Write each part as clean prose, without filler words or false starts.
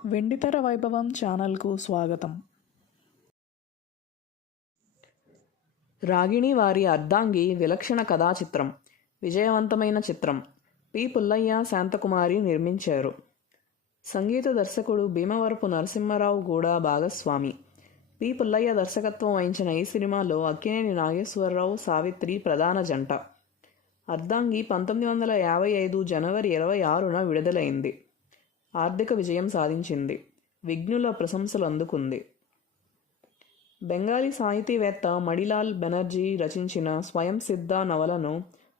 వెండితెర వైభవం ఛానల్కు స్వాగతం. రాగిణి వారి అర్ధాంగి విలక్షణ కథా చిత్రం, విజయవంతమైన చిత్రం. పి. పుల్లయ్య, శాంతకుమారి నిర్మించారు. సంగీత దర్శకుడు భీమవరపు నరసింహారావు కూడా భాగస్వామి. పి. పుల్లయ్య దర్శకత్వం వహించిన ఈ సినిమాలో అక్కినేని నాగేశ్వరరావు, సావిత్రి ప్రధాన జంట. అర్ధాంగి 1955 జనవరి 26న విడుదలైంది. ఆర్థిక విజయం సాధించింది. విఘ్నుల ప్రశంసలు అందుకుంది. బెంగాలీ సాహితీవేత్త మణిలాల్ బెనర్జీ రచించిన స్వయం సిద్ధ నవలను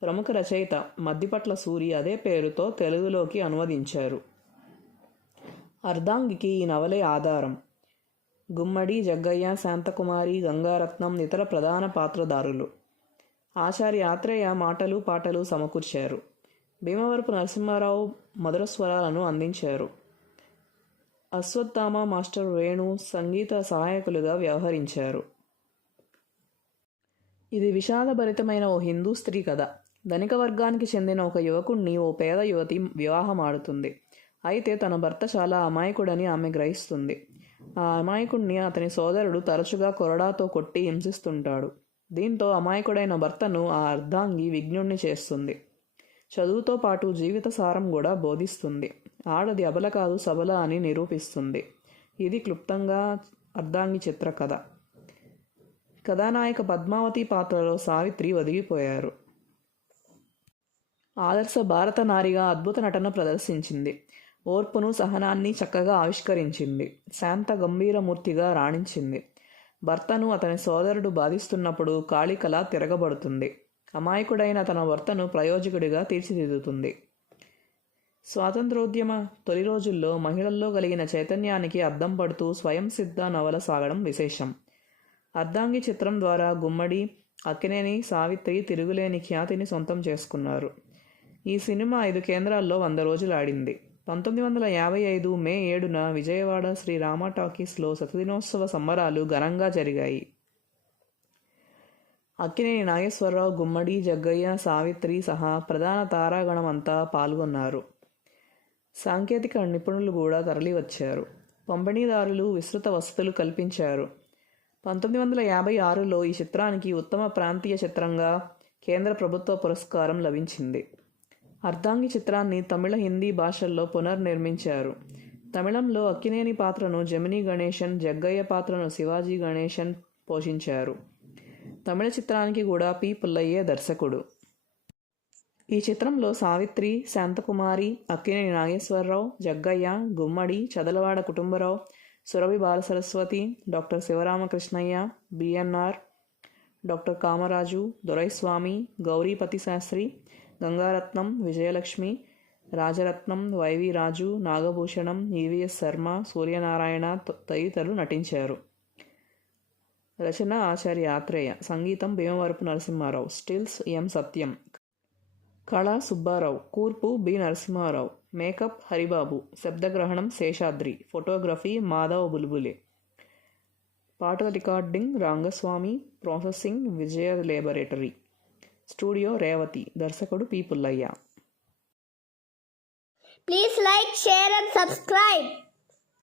ప్రముఖ రచయిత మద్దిపట్ల సూరి అదే పేరుతో తెలుగులోకి అనువదించారు. అర్ధాంగికి ఈ నవలే ఆధారం. గుమ్మడి, జగ్గయ్య, శాంతకుమారి, గంగారత్నం ఇతర ప్రధాన పాత్రధారులు. ఆచార్య ఆత్రేయ మాటలు పాటలు సమకూర్చారు. భీమవరపు నరసింహారావు మధుర స్వరాలను అందించారు. అశ్వత్థామ మాస్టర్ వేణు సంగీత సహాయకులుగా వ్యవహరించారు. ఇది విషాదభరితమైన ఓ హిందూ స్త్రీ కథ. ధనిక వర్గానికి చెందిన ఒక యువకుణ్ణి ఓ పేద యువతి వివాహమాడుతుంది. అయితే తన భర్త చాలా అమాయకుడని ఆమె గ్రహిస్తుంది. ఆ అమాయకుణ్ణి అతని సోదరుడు తరచుగా కొరడాతో కొట్టి హింసిస్తుంటాడు. దీంతో అమాయకుడైన భర్తను ఆ అర్ధాంగి విఘ్నుణ్ణి చేస్తుంది. చదువుతో పాటు జీవిత సారం కూడా బోధిస్తుంది. ఆడది అబల కాదు సబల అని నిరూపిస్తుంది. ఇది క్లుప్తంగా అర్ధాంగి చిత్ర కథ. కథానాయక పద్మావతి పాత్రలో సావిత్రి ఒదిగిపోయారు. ఆదర్శ భారత నారిగా అద్భుత నటన ప్రదర్శించింది. ఓర్పును, సహనాన్ని చక్కగా ఆవిష్కరించింది. శాంత గంభీరమూర్తిగా రాణించింది. భర్తను అతని సోదరుడు బాధిస్తున్నప్పుడు కాళికలా తిరగబడుతుంది. అమాయకుడైన తన భర్తను ప్రయోజకుడిగా తీర్చిదిద్దుతుంది. స్వాతంత్రోద్యమ తొలి రోజుల్లో మహిళల్లో కలిగిన చైతన్యానికి అద్దం పడుతూ స్వయం సిద్ధ నవల సాగడం విశేషం. అర్ధాంగి చిత్రం ద్వారా గుమ్మడి, అక్కినేని, సావిత్రి తిరుగులేని ఖ్యాతిని సొంతం చేసుకున్నారు. ఈ సినిమా 5 కేంద్రాల్లో 100 రోజులు ఆడింది. 1955 మే 7న విజయవాడ శ్రీ రామ టాకీస్లో శతదినోత్సవ సంబరాలు ఘనంగా జరిగాయి. అక్కినేని నాగేశ్వరరావు, గుమ్మడి, జగ్గయ్య, సావిత్రి సహా ప్రధాన తారాగణం అంతా పాల్గొన్నారు. సాంకేతిక నిపుణులు కూడా తరలివచ్చారు. పంపిణీదారులు విస్తృత వసతులు కల్పించారు. 1956లో ఈ చిత్రానికి ఉత్తమ ప్రాంతీయ చిత్రంగా కేంద్ర ప్రభుత్వ పురస్కారం లభించింది. అర్ధాంగి చిత్రాన్ని తమిళ, హిందీ భాషల్లో పునర్నిర్మించారు. తమిళంలో అక్కినేని పాత్రను జమినీ గణేశన్, జగ్గయ్య పాత్రను శివాజీ గణేశన్ పోషించారు. తమిళ చిత్రానికి కూడా పి. పుల్లయ్యే దర్శకుడు. ఈ చిత్రంలో Savitri, Shantakumari, Akkineni Nageswara Rao, Jaggayya, Gummadi, Chadalavada Kutumba Rao, Surabhi Balasaraswathi, doctor Sivaramakrishnayya, BNR, doctor Kamaraju, Doraiswamy, Gouripathi Sastry, Gangaratnam, Vijayalakshmi, Rajaratnam, YV Raju, Nagabhushanam, EVS Sarma, Suryanarayana తదితరులు నటించారు. రచన ఆచార్య ఆత్రేయ. సంగీతం భీమవరపు నరసింహారావు. Stills M. సత్యం. కళ సుబ్బారావు. కూర్పు బి. నరసింహారావు. మేకప్ హరిబాబు. శబ్దగ్రహణం శేషాద్రి. ఫోటోగ్రఫీ మాధవ్ బుల్బులే. పాటల recording Rangaswamy. Processing Vijaya laboratory. Studio Revathi. దర్శకుడు P. Pullayya. Please like, share and subscribe.